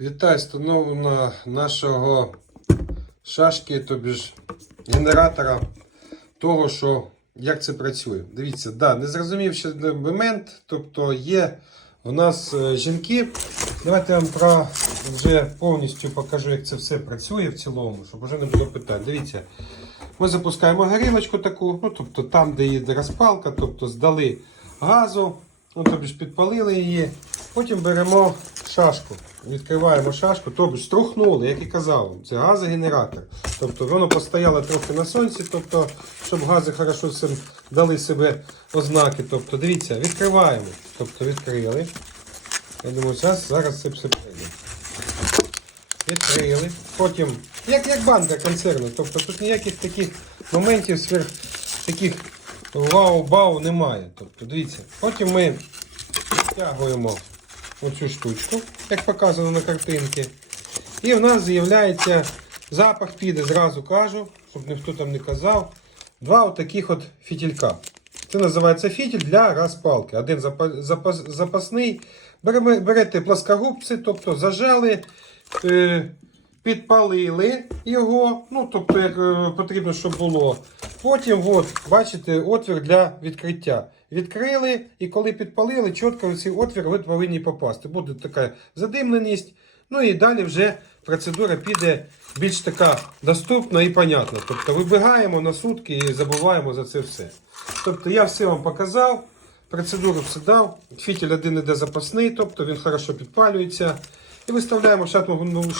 Вітаю, встановлено нашого шашки, тобі ж генератора того, що як це працює. Дивіться, да, не зрозумів ще момент, тобто є у нас е, жінки. Давайте я вам про вже повністю покажу, як це все працює в цілому, щоб вже не було питань. Дивіться, ми запускаємо горілочку таку, ну тобто там, де є розпалка, тобто здали газу, ну тобі ж підпалили її. Потім беремо шашку, відкриваємо шашку, тобто струхнули, як і казав, це газогенератор. Тобто воно постояло трохи на сонці, тобто, щоб гази хорошо дали себе ознаки. Тобто, дивіться, відкриваємо. Тобто відкрили. Я думаю, зараз, зараз це все прийде. Відкрили. Потім, як, як банка концерну, тобто тут ніяких таких моментів сверх таких вау-бау немає. Тобто, дивіться, потім ми Втягуємо оцю штучку, як показано на картинці. І в нас з'являється запах піде, зразу кажу, щоб ніхто там не казав. Два отаких от фітілька. Це називається фітіль для розпалки. Один запа- запас- запасний. Берете плоскогубці, тобто зажали, е, підпалили його, ну, тобто, як е, потрібно, щоб було. Потім, от, бачите, отвір для відкриття. Відкрили, і коли підпалили, чітко в цей отвір ви повинні попасти. Буде така задимленість. Ну і далі вже процедура піде більш така доступна і понятна. Тобто вибігаємо на сутки і забуваємо за це все. Тобто я все вам показав, процедуру все дав. Фітіль один іде запасний, тобто він хорошо підпалюється. І виставляємо в шахматному,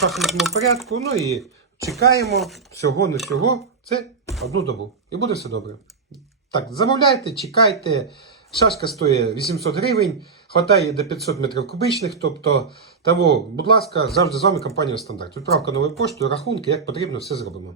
порядку. Ну і чекаємо всього не всього. Це одну добу. І буде все добре. Так, замовляйте, чекайте. Шашка стоїть 800 гривень, хватає до 500 метрів кубічних. Тобто, тому, будь ласка, завжди з вами компанія Стандарт. Відправка новою поштою, рахунки, як потрібно, все зробимо.